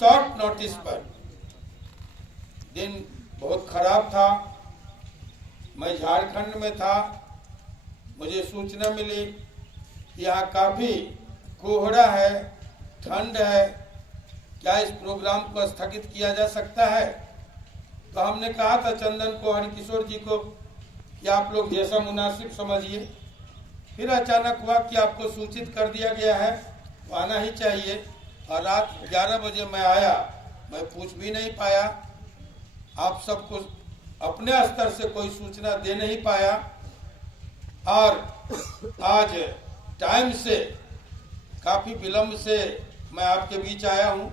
Short notice पर, दिन बहुत खराब था, मैं झारखंड में था, मुझे सूचना मिली कि यहाँ काफ़ी कोहरा है, ठंड है, क्या इस प्रोग्राम को स्थगित किया जा सकता है। तो हमने कहा था चंदन को, हरिकिशोर जी को, कि आप लोग जैसा मुनासिब समझिए। फिर अचानक हुआ कि आपको सूचित कर दिया गया है, तो आना ही चाहिए। और रात 11 बजे मैं आया, मैं पूछ भी नहीं पाया, आप सबको अपने स्तर से कोई सूचना दे नहीं पाया, और आज टाइम से काफ़ी विलम्ब से मैं आपके बीच आया हूँ।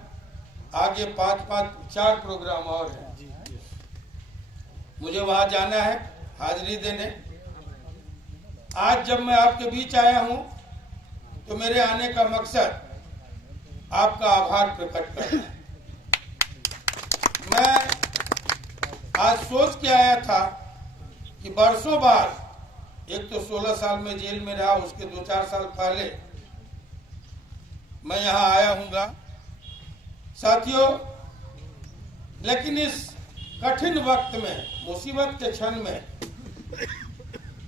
आगे 4 प्रोग्राम और हैं, मुझे वहाँ जाना है हाजिरी देने। आज जब मैं आपके बीच आया हूँ तो मेरे आने का मकसद आपका आभार प्रकट करना है। मैं आज सोच के आया था कि बरसों बाद, एक तो 16 साल में जेल में रहा, उसके 2-4 साल पहले मैं यहाँ आया हूँगा साथियों। लेकिन इस कठिन वक्त में, मुसीबत के क्षण में,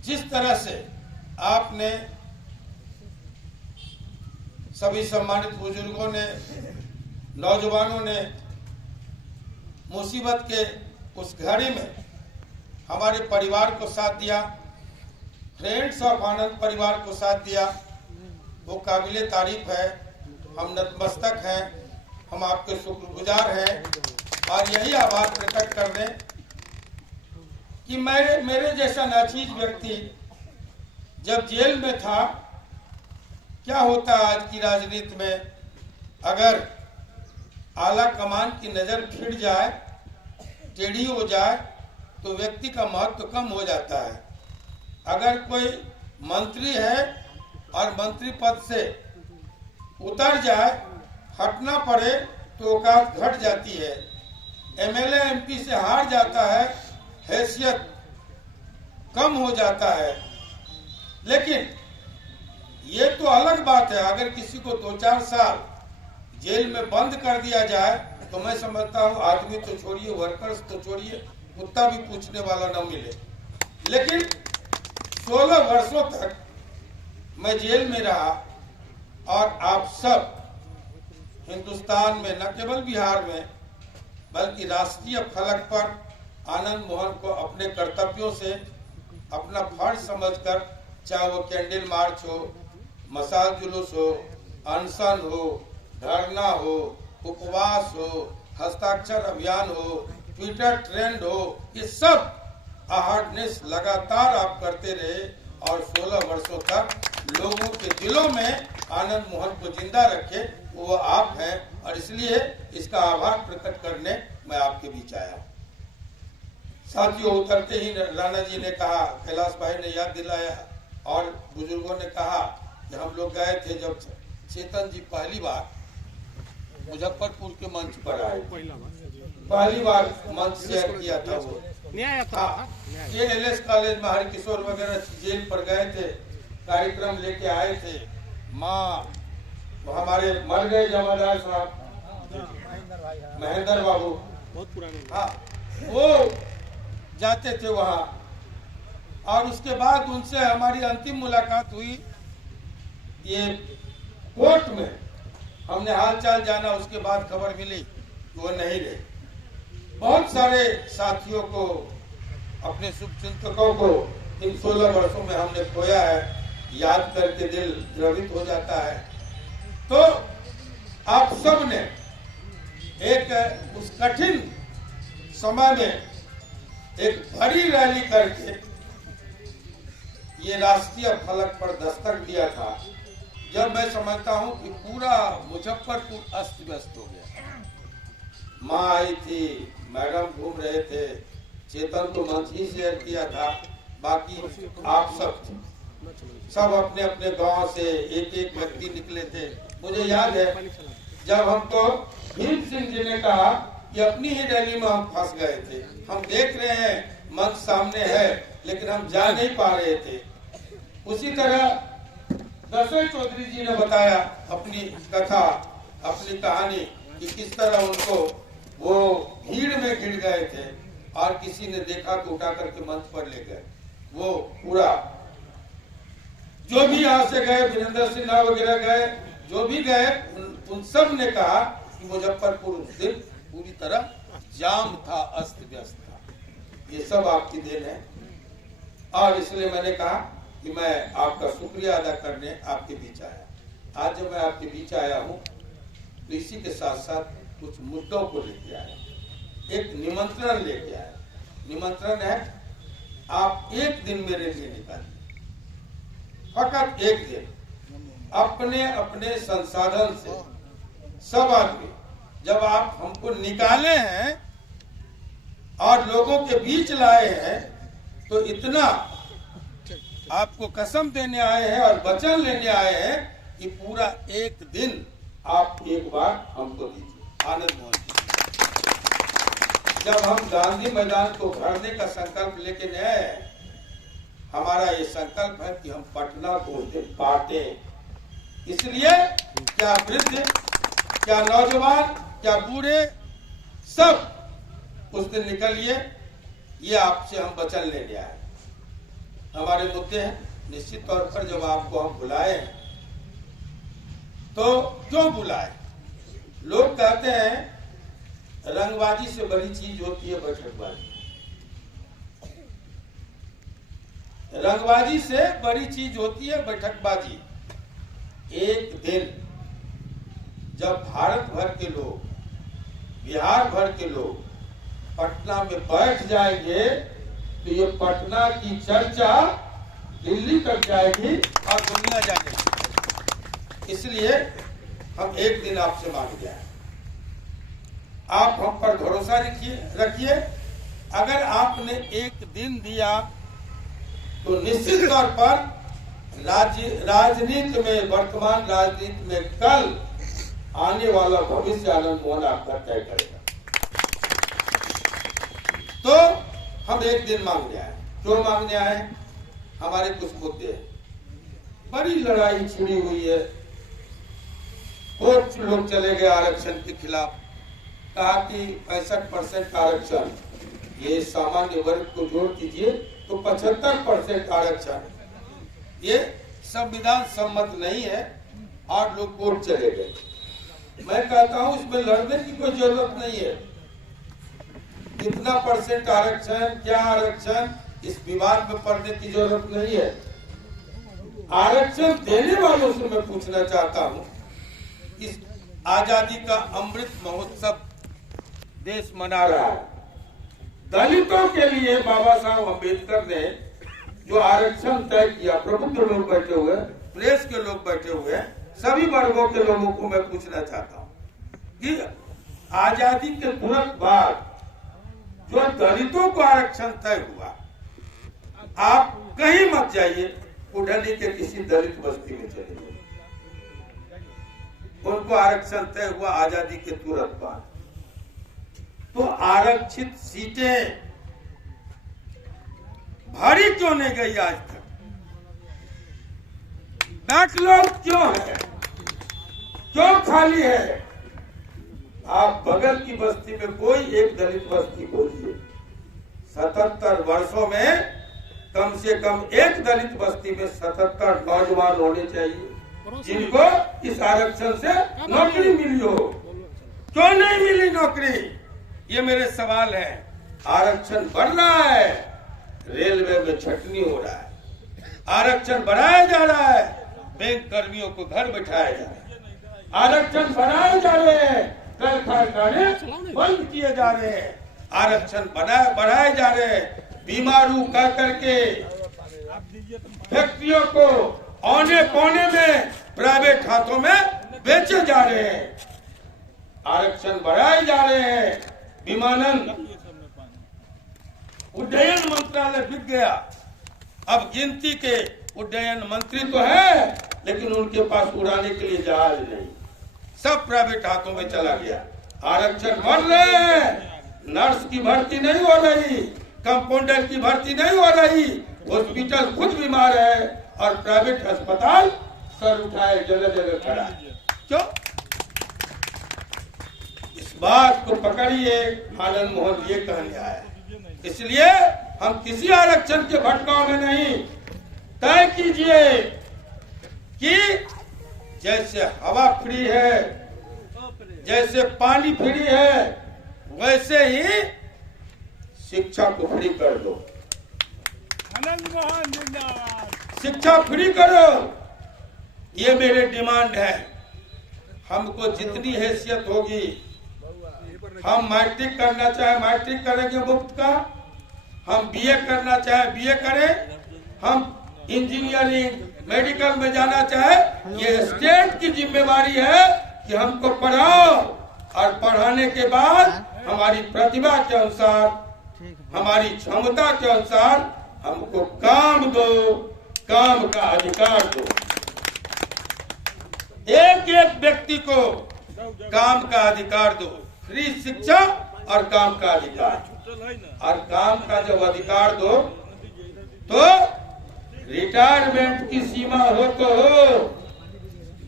जिस तरह से आपने, सभी सम्मानित बुजुर्गों ने, नौजवानों ने मुसीबत के उस घड़ी में हमारे परिवार को साथ दिया, फ्रेंड्स ऑफ आनंद परिवार को साथ दिया, वो काबिले तारीफ है। हम नतमस्तक हैं, हम आपके शुक्रगुजार हैं, और यही आभार प्रकट कर दें कि मेरे जैसा नाचीज व्यक्ति जब जेल में था, क्या होता आज की राजनीति में, अगर आला कमान की नजर फिर जाए, टेढ़ी हो जाए, तो व्यक्ति का महत्व कम हो जाता है। अगर कोई मंत्री है और मंत्री पद से उतर जाए, हटना पड़े, तो औकात घट जाती है। एमएलए एमपी से हार जाता है, हैसियत कम हो जाता है। लेकिन ये तो अलग बात है, अगर किसी को 2-4 साल जेल में बंद कर दिया जाए, तो मैं समझता हूँ आदमी तो छोड़िए, वर्कर्स तो छोड़िए, कुत्ता भी पूछने वाला न मिले। लेकिन 16 वर्षों तक मैं जेल में रहा, और आप सब हिंदुस्तान में, न केवल बिहार में, बल्कि राष्ट्रीय फलक पर आनंद मोहन को अपने कर्तव्यों से, अपना फर्ज समझकर, चाहे वो कैंडल मार्च हो, मसाल जुलूस हो, अनशन हो, धरना हो, उपवास हो, हस्ताक्षर अभियान हो, ट्विटर ट्रेंड हो, ये सब अहार्डनेस लगातार आप करते रहे, और 16 वर्षों तक लोगों के दिलों में आनंद मोहन को जिंदा रखे, वो आप हैं। और इसलिए इसका आभार प्रकट करने मैं आपके बीच आया। साथियों, उतरते ही राणा जी ने कहा, कैलाश भाई ने याद दिलाया, और बुजुर्गों ने कहा कि हम लोग गए थे जब चेतन जी पहली बार मुजफ्फरपुर के मंच पर आए, पहली बार मंच शेयर किया था वो। ये एलएस कॉलेज में हरिकिशोर वगैरह जेल पर गए थे, कार्यक्रम लेके आए थे। माँ हमारे मर गए जमादार साहब महेंद्र बाबू, बहुत पुराने, हाँ, वो जाते थे वहाँ, और उसके बाद उनसे हमारी अंतिम मुलाकात हुई ये कोर्ट में। हमने हालचाल जाना, उसके बाद खबर मिली कि वो नहीं रहे। बहुत सारे साथियों को, अपने शुभचिंतकों को इन 16 वर्षों में हमने खोया है, याद करके दिल द्रवित हो जाता है। तो आप सब ने एक उस कठिन समय में एक बड़ी रैली करके ये राष्ट्रीय फलक पर दस्तक दिया था, जब मैं समझता हूं कि पूरा मुजफ्फरपुर अस्त व्यस्त हो गया। माँ आई थी, मैडम घूम रहे थे, चेतन को मंच ही शेयर किया था, बाकी आप सब अपने अपने गांव से एक एक व्यक्ति निकले थे। मुझे याद है जब हमको भीम सिंह जी ने कहा कि अपनी ही रैली में हम फंस गए थे, हम देख रहे हैं मंच सामने है, लेकिन हम जा नहीं पा रहे थे। उसी तरह दशरथ चौधरी जी ने बताया अपनी कथा, अपनी कहानी कि किस तरह उनको वो भीड़ में गिर गए थे और किसी ने देखा तो उठा करके मंच पर ले गए। वो पूरा जो भी यहाँ से गए, वीरेंद्र सिन्हा वगैरह गए, जो भी गए, उन सब ने कहा कि मुजफ्फरपुर उस दिन पूरी तरह जाम था, अस्त व्यस्त था। ये सब आपकी देन है और इसलिए मैंने कहा कि मैं आपका शुक्रिया अदा करने आपके बीच आया। आज जब मैं आपके बीच आया हूँ तो इसी के साथ साथ कुछ मुद्दों को लेके आया, एक निमंत्रण लेके आया। निमंत्रण है, आप एक दिन मेरे लिए निकालिए, फकत एक दिन, अपने अपने संसाधन से सब आदमी। जब आप हमको निकाले हैं और लोगों के बीच लाए हैं तो इतना आपको कसम देने आए हैं और वचन लेने आए हैं कि पूरा एक दिन आप एक बार हमको दीजिए। आनंद मोहन जी, जब हम गांधी मैदान को भरने का संकल्प लेके आए, हमारा ये संकल्प है कि हम पटना को उस दिन बांटे। इसलिए क्या वृद्ध, क्या नौजवान, क्या बूढ़े, सब उस दिन निकलिए, ये आपसे हम वचन लेने आए। हमारे मुद्दे हैं, निश्चित तौर पर जब आपको हम बुलाए तो क्यों बुलाए? लोग कहते हैं रंगबाजी से बड़ी चीज होती है बैठकबाजी, रंगबाजी से बड़ी चीज होती है बैठकबाजी। एक दिन जब भारत भर के लोग, बिहार भर के लोग पटना में बैठ जाएंगे तो ये पटना की चर्चा दिल्ली तक जाएगी और दुनिया जाएगी। इसलिए हम एक दिन आपसे मांग रहे हैं, आप हम पर भरोसा रखिए। अगर आपने एक दिन दिया तो निश्चित तौर पर राजनीति में, वर्तमान राजनीति में कल आने वाला भविष्य आनंद मोहन आपका तय करेगा। तो हम एक दिन मांगने आए। क्यों मांगने आए? हमारे कुछ मुद्दे हैं। बड़ी लड़ाई छिड़ी हुई है, कोर्ट लोग चले गए आरक्षण के खिलाफ, कहा कि 65% आरक्षण, ये सामान्य वर्ग को जोड़ दीजिए तो 75% आरक्षण, ये संविधान सम्मत नहीं है और लोग कोर्ट चले गए। मैं कहता हूं इसमें लड़ने की कोई जरूरत नहीं है। कितना परसेंट आरक्षण, क्या आरक्षण, इस विवाद में पड़ने की जरूरत नहीं है। आरक्षण देने वालों से मैं पूछना चाहता हूं, इस आजादी का अमृत महोत्सव देश मना रहा है, दलितों के लिए बाबा साहब अम्बेडकर ने जो आरक्षण तय किया, प्रमुख लोग बैठे हुए, प्रेस के लोग बैठे हुए, सभी वर्गों के लोगों को मैं पूछना चाहता हूं कि आजादी के तुरंत बाद जो दलितों को आरक्षण तय हुआ, आप कहीं मत जाइए, उड़नी के किसी दलित बस्ती में चले जाइए, उनको आरक्षण तय हुआ आजादी के तुरंत बाद। तो आरक्षित सीटें भरी क्यों नहीं गई आज तक? बैकलॉग क्यों है, क्यों खाली है? आप बगल की बस्ती में कोई एक दलित बस्ती खोजिए, 77 वर्षों में कम से कम एक दलित बस्ती में 77 नौजवान होने चाहिए जिनको इस आरक्षण से नौकरी मिली हो। क्यों नहीं मिली नौकरी? ये मेरे सवाल है। आरक्षण बढ़ रहा है, रेलवे में छटनी हो रहा है, आरक्षण बढ़ाया जा रहा है, बैंक कर्मियों को घर बैठाया जा रहा है, आरक्षण बढ़ाए जा रहे हैं, कल कारखाने बंद किए जा रहे हैं, आरक्षण बढ़ाए जा रहे हैं, बीमारू कह करके फैक्ट्रियों को औने पौने में प्राइवेट हाथों में बेचे जा रहे हैं, आरक्षण बढ़ाए जा रहे हैं, विमानन उड्डयन मंत्रालय बिक गया। अब गिनती के उड्डयन मंत्री तो है लेकिन उनके पास उड़ाने के लिए जहाज नहीं, सब प्राइवेट हाथों में चला गया। आरक्षण बढ़ रहे हैं, नर्स की भर्ती नहीं हो रही, कंपाउंडर की भर्ती नहीं हो रही, हॉस्पिटल खुद बीमार है और प्राइवेट अस्पताल सर उठाए जगह जगह खड़ा है। क्यों? बात को पकड़िए। आनंद मोहन ये कहने आया, इसलिए हम किसी आरक्षण के भटकाव में नहीं। तय कीजिए कि जैसे हवा फ्री है, जैसे पानी फ्री है, वैसे ही शिक्षा को फ्री कर दो। आनंद मोहन जिंदाबाद। शिक्षा फ्री करो, ये मेरे डिमांड है। हमको जितनी हैसियत होगी, हम मैट्रिक करना चाहे मैट्रिक करेंगे मुफ्त का, हम बीए करना चाहे बीए करें, हम इंजीनियरिंग मेडिकल में जाना चाहे, ये स्टेट की जिम्मेवारी है कि हमको पढ़ाओ और पढ़ाने के बाद हमारी प्रतिभा के अनुसार, हमारी क्षमता के अनुसार हमको काम दो, काम का अधिकार दो। एक एक व्यक्ति को काम का अधिकार दो, फ्री शिक्षा और काम का अधिकार। और काम का जब अधिकार दो तो रिटायरमेंट की सीमा हो तो हो,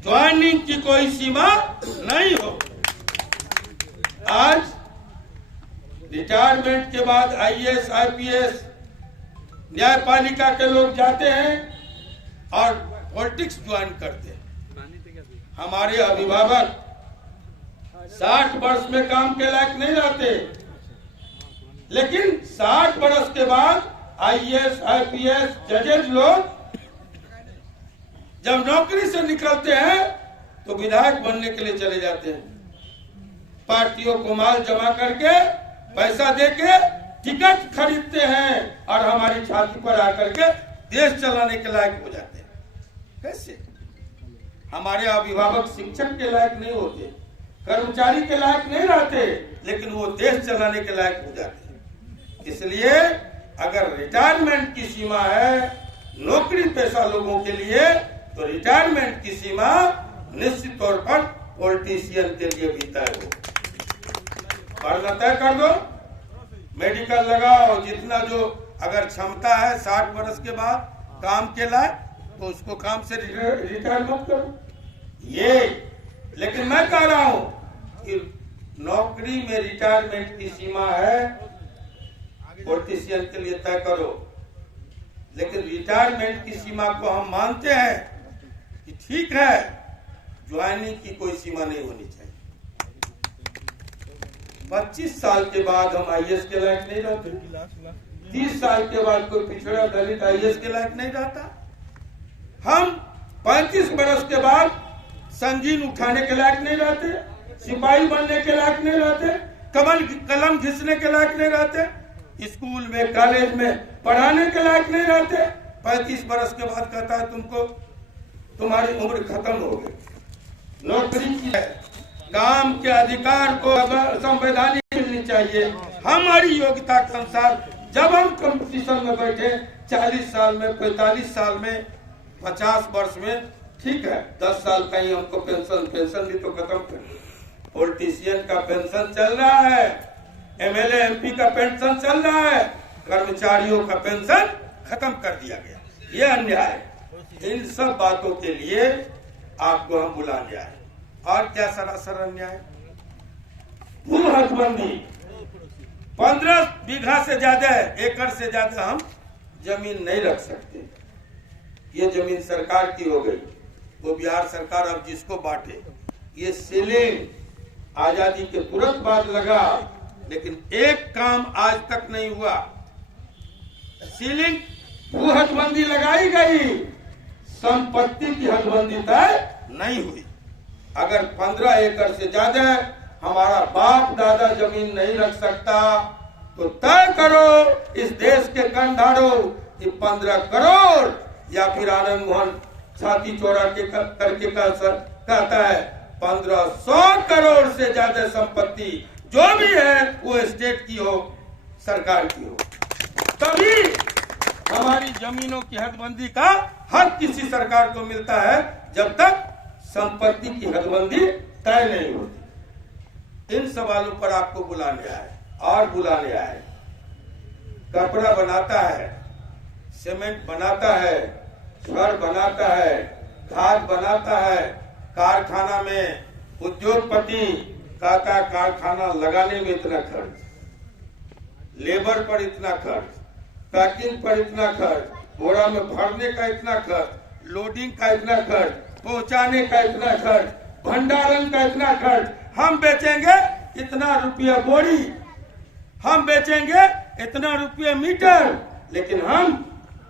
ज्वाइनिंग की कोई सीमा नहीं हो। आज रिटायरमेंट के बाद आईएएस, आईपीएस, न्यायपालिका के लोग जाते हैं और पॉलिटिक्स ज्वाइन करते हैं। हमारे अभिभावक 60 वर्ष में काम के लायक नहीं रहते, लेकिन 60 वर्ष के बाद आईएएस, आईपीएस, जजेज लोग जब नौकरी से निकलते हैं तो विधायक बनने के लिए चले जाते हैं। पार्टियों को माल जमा करके, पैसा देके टिकट खरीदते हैं और हमारी छाती पर आकर के देश चलाने के लायक हो जाते हैं। कैसे? हमारे अभिभावक शिक्षक के लायक नहीं होते, कर्मचारी के लायक नहीं रहते, लेकिन वो देश चलाने के लायक हो जाते हैं। इसलिए अगर रिटायरमेंट की सीमा है नौकरी पेशा लोगों के लिए, तो रिटायरमेंट की सीमा निश्चित तौर पर पॉलिटिशियन के लिए भी तय हो। पढ़ना तय कर दो, मेडिकल लगाओ, जितना जो अगर क्षमता है 60 वर्ष के बाद काम के लायक, तो उसको काम से रिटायर मत करो। ये लेकिन मैं कह रहा हूं कि नौकरी में रिटायरमेंट की सीमा है, पॉलिटिशियन के लिए तय करो, लेकिन रिटायरमेंट की सीमा को हम मानते हैं कि ठीक है, ज्वाइनिंग की कोई सीमा नहीं होनी चाहिए। 25 साल के बाद हम आईएएस के लायक नहीं रहते, 30 साल के बाद कोई पिछड़ा दलित आईएएस के लायक नहीं रहता। हम 35 वर्ष के बाद संगीन उठाने के लायक नहीं रहते, सिपाही बनने के लायक नहीं रहते, कलम घिसने के लायक नहीं रहते, स्कूल में कॉलेज में पढ़ाने के लायक नहीं रहते। 35 वर्ष के बाद कहता है तुमको तुम्हारी उम्र खत्म हो गई। नौकरी की है, काम के अधिकार को संवैधानिक मिलनी चाहिए। हमारी योग्यता के अनुसार जब हम कंपटीशन में बैठे 40 साल में, 45 साल में, 50 वर्ष में, ठीक है, 10 साल का ही हमको पेंशन भी तो खत्म कर। पॉलिटिशियन का पेंशन चल रहा है, एमएलए एमपी का पेंशन चल रहा है, कर्मचारियों का पेंशन खत्म कर दिया गया। ये अन्याय है। इन सब बातों के लिए आपको हम बुलाने आए। और क्या सरासर अन्याय? भू हदबंदी, 15 बीघा से ज्यादा, एकड़ से ज्यादा हम जमीन नहीं रख सकते। ये जमीन सरकार की हो गई, वो बिहार सरकार अब जिसको बांटे। ये सीलिंग आजादी के तुरंत बाद लगा, लेकिन एक काम आज तक नहीं हुआ। सीलिंग भू हदबंदी लगाई गई, संपत्ति की हदबंदी तय नहीं हुई। अगर 15 एकड़ से ज्यादा हमारा बाप दादा जमीन नहीं रख सकता, तो तय करो, इस देश के कंधारो कि 15 करोड़ या फिर आनंद मोहन छाती चौड़ा के करके कहता है 1500 करोड़ से ज्यादा संपत्ति जो भी है वो स्टेट की हो, सरकार की हो, तभी हमारी जमीनों की हदबंदी का हक किसी सरकार को मिलता है। जब तक संपत्ति की हदबंदी तय नहीं होती। इन सवालों पर आपको बुलाने आए और बुलाने आए। कपड़ा बनाता है, सीमेंट बनाता है, घर बनाता है, खाद बनाता है, कारखाना में उद्योगपति काका कारखाना लगाने में इतना खर्च, लेबर पर इतना खर्च, पैकिंग पर इतना खर्च, बोरा में भरने का इतना खर्च, लोडिंग का इतना खर्च, पहुंचाने का इतना खर्च, भंडारण का इतना खर्च। हम बेचेंगे इतना रुपया बोरी, हम बेचेंगे इतना रुपया मीटर, लेकिन हम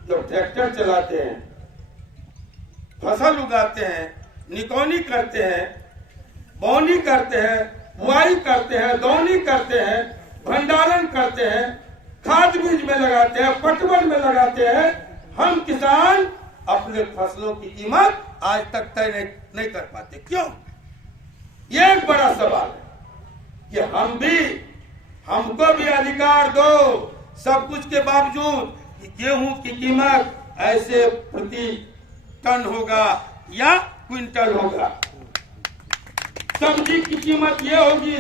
जो ट्रैक्टर चलाते हैं, फसल उगाते हैं, निकौनी करते हैं, बौनी करते हैं, बुआई करते हैं, दौनी करते हैं, भंडारण करते हैं, खाद बीज में लगाते हैं, पटवन में लगाते हैं, हम किसान अपने फसलों की कीमत आज तक तय नहीं कर पाते। क्यों? ये एक बड़ा सवाल है कि हमको भी अधिकार दो, सब कुछ के बावजूद कि गेहूं की कीमत ऐसे प्रति टन होगा या क्विंटल होगा, सब्जी की कीमत ये होगी,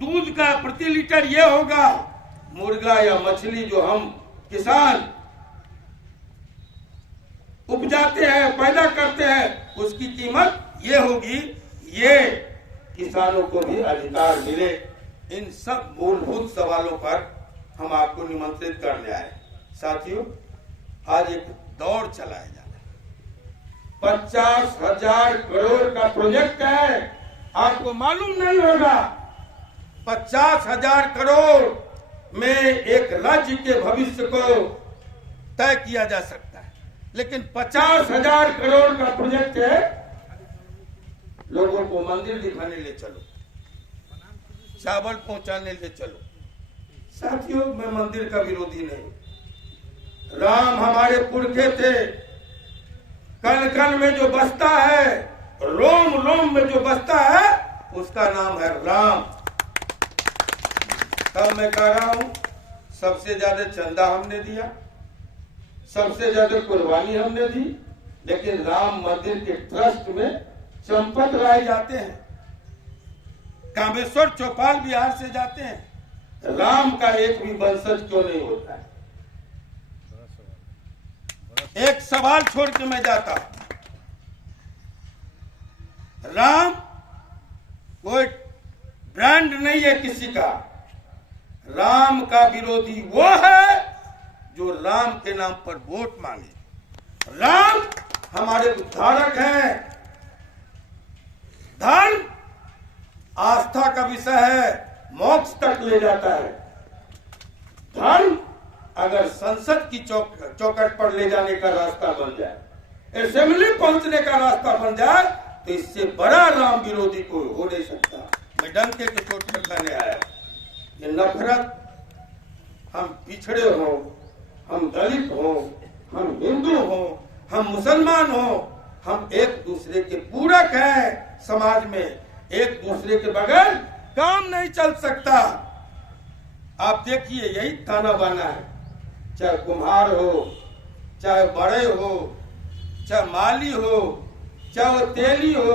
दूध का प्रति लीटर ये होगा, मुर्गा या मछली जो हम किसान उपजाते हैं, पैदा करते हैं, उसकी कीमत ये होगी। ये किसानों को भी अधिकार मिले। इन सब मूलभूत सवालों पर हम आपको निमंत्रित करने आए। साथियों, आज एक दौड़ चलाया जा रहा है, 50,000 करोड़ का प्रोजेक्ट है। आपको मालूम नहीं होगा, 50,000 करोड़ में एक राज्य के भविष्य को तय किया जा सकता है, लेकिन 50,000 करोड़ का प्रोजेक्ट है लोगों को मंदिर दिखाने ले चलो, चावल पहुंचाने ले चलो। साथियों, मैं मंदिर का विरोधी नहीं। राम हमारे पुरखे थे, कण कण में जो बसता है, रोम रोम में जो बसता है, उसका नाम है राम। तब मैं कह रहा हूं, सबसे ज्यादा चंदा हमने दिया, सबसे ज्यादा कुर्बानी हमने दी, लेकिन राम मंदिर के ट्रस्ट में चंपत राय जाते हैं, कामेश्वर चौपाल बिहार से जाते हैं। राम का एक भी वंशज क्यों नहीं होता है? एक सवाल छोड़ के मैं जाता हूं। राम कोई ब्रांड नहीं है किसी का। राम का विरोधी वो है जो राम के नाम पर वोट मांगे। राम हमारे उद्धारक हैं। धर्म आस्था का विषय है, मोक्ष तक ले जाता है। धर्म अगर संसद की चौखट पर ले जाने का रास्ता बन जाए, असेंबली पहुंचने का रास्ता बन जाए, तो इससे बड़ा राम विरोधी कोई हो नहीं सकता। मैं डंके के चोट पर कहने आया, ये नफरत, हम पिछड़े हो, हम दलित हो, हम हिंदू हो, हम मुसलमान हो, हम एक दूसरे के पूरक हैं। समाज में एक दूसरे के बगैर काम नहीं चल सकता। आप देखिए, यही ताना बाना है, चाहे कुम्हार हो, चाहे बड़े हो, चाहे माली हो, चाहे वो तेली हो,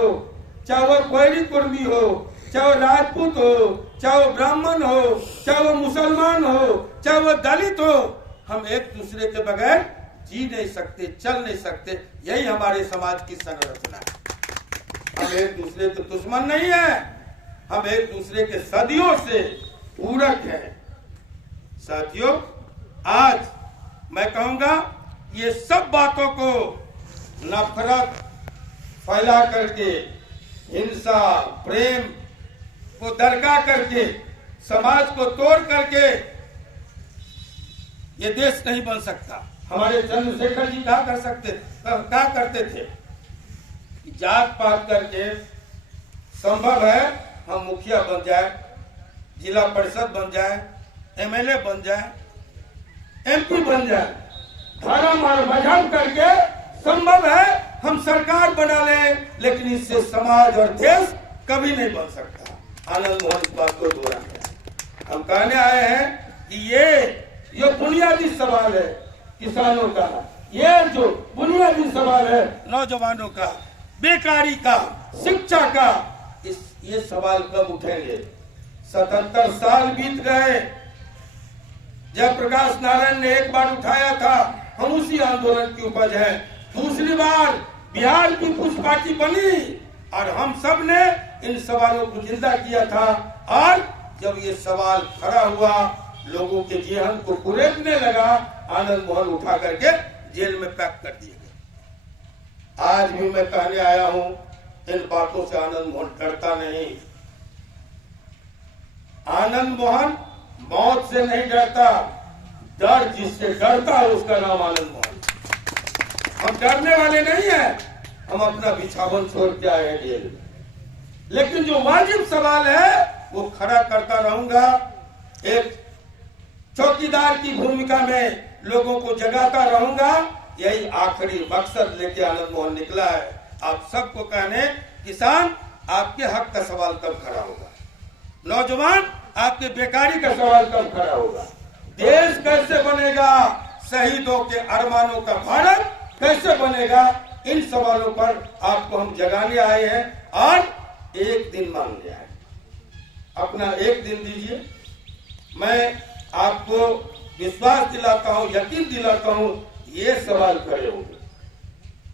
चाहे वो कोयरी कुर्मी हो, चाहे वो राजपूत हो, चाहे वो ब्राह्मण हो, चाहे वो मुसलमान हो, चाहे वो दलित हो, हम एक दूसरे के बगैर जी नहीं सकते, चल नहीं सकते। यही हमारे समाज की संरचना है। हम एक दूसरे के दुश्मन नहीं है, हम एक दूसरे के सदियों से पूरक हैं। साथियों, आज मैं कहूंगा, ये सब बातों को नफरत फैला करके, हिंसा प्रेम को दरगा करके, समाज को तोड़ करके ये देश नहीं बन सकता। हमारे चंद्रशेखर जी कहा करते थे, जात पात करके संभव है हम मुखिया बन जाए, जिला परिषद बन जाए, एमएलए बन जाए, एमपी बन जाए। धर्म और मजहब करके संभव है हम सरकार बना लें, लेकिन इससे समाज और देश कभी नहीं बन सकता। आनंद मोहन इस बात को दोहराते। हम कहने आए हैं कि ये बुनियादी सवाल है किसानों का, ये जो बुनियादी सवाल है नौजवानों का, बेकारी का, शिक्षा का, ये सवाल कब उठेंगे? 77 साल बीत गए। जयप्रकाश नारायण ने एक बार उठाया था, हम उसी आंदोलन की उपज है। दूसरी बार बिहार की कुछ पार्टी बनी और हम सब ने इन सवालों को जिंदा किया था। और जब ये सवाल खड़ा हुआ, लोगों के जेहन को कुरेदने लगा, आनंद मोहन उठा करके जेल में पैक कर दिए गए। आज भी मैं कहने आया हूं, इन बातों से आनंद मोहन डरता नहीं। आनंद मोहन मौत से नहीं डरता, डर जिससे डरता है उसका नाम आनंद मोहन। हम डरने वाले नहीं हैं, हम अपना बिछावन छोड़ के आए हैं जेल में। लेकिन जो वाजिब सवाल है वो खड़ा करता रहूंगा। एक चौकीदार की भूमिका में लोगों को जगाता रहूंगा। यही आखिरी मकसद लेके आनंद मोहन निकला है। आप सबको कहने, किसान आपके हक का सवाल कब खड़ा होगा? नौजवान आपके बेकारी का सवाल कब खड़ा होगा? देश कैसे बनेगा? शहीदों के अरमानों का भारत कैसे बनेगा? इन सवालों पर आपको हम जगाने आए हैं और एक दिन मांगने आए। अपना एक दिन दीजिए। मैं आपको विश्वास दिलाता हूं, यकीन दिलाता हूं, ये सवाल खड़े होंगे।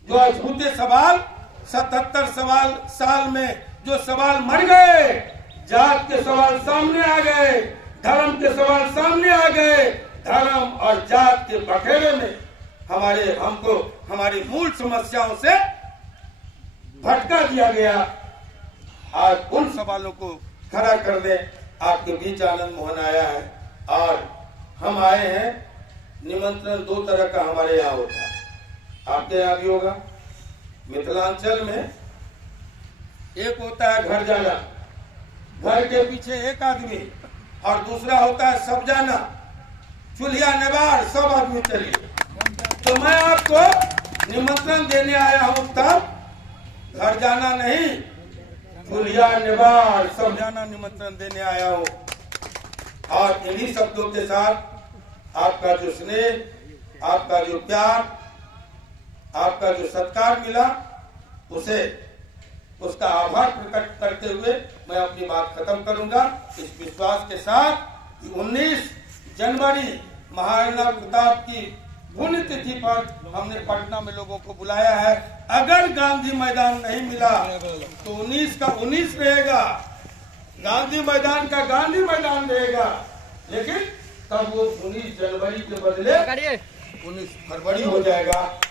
जो अछूते सवाल 77 साल में जो सवाल मर गए, जात के सवाल सामने आ गए, धर्म के सवाल सामने आ गए। धर्म और जात के बखेड़े में हमको हमारी मूल समस्याओं से भटका दिया गया। आज उन सवालों को खड़ा करने आपके बीच आनंद मोहन आया है। और हम आए हैं, निमंत्रण दो तरह का हमारे यहाँ होता है, आपके यहाँ भी होगा। मिथिलांचल में एक होता है घर जाना, घर के पीछे एक आदमी, और दूसरा होता है सब जाना, चूल्हा नेवार सब आदमी चलिए। तो मैं आपको निमंत्रण देने आया हूं, तब घर जाना नहीं, चूल्हा नेवार सब जाना निमंत्रण देने आया हूं। और इन्हीं शब्दों के साथ आपका जो स्नेह, आपका जो प्यार, आपका जो सत्कार मिला, उसका आभार प्रकट करते हुए मैं अपनी बात खत्म करूंगा। इस विश्वास के साथ कि 19 जनवरी महाराणा प्रताप की पुण्यतिथि पर हमने पटना में लोगों को बुलाया है। अगर गांधी मैदान नहीं मिला तो 19 का 19 रहेगा, गांधी मैदान का गांधी मैदान रहेगा। लेकिन तब वो 19 जनवरी के बदले 19 फरवरी हो जाएगा।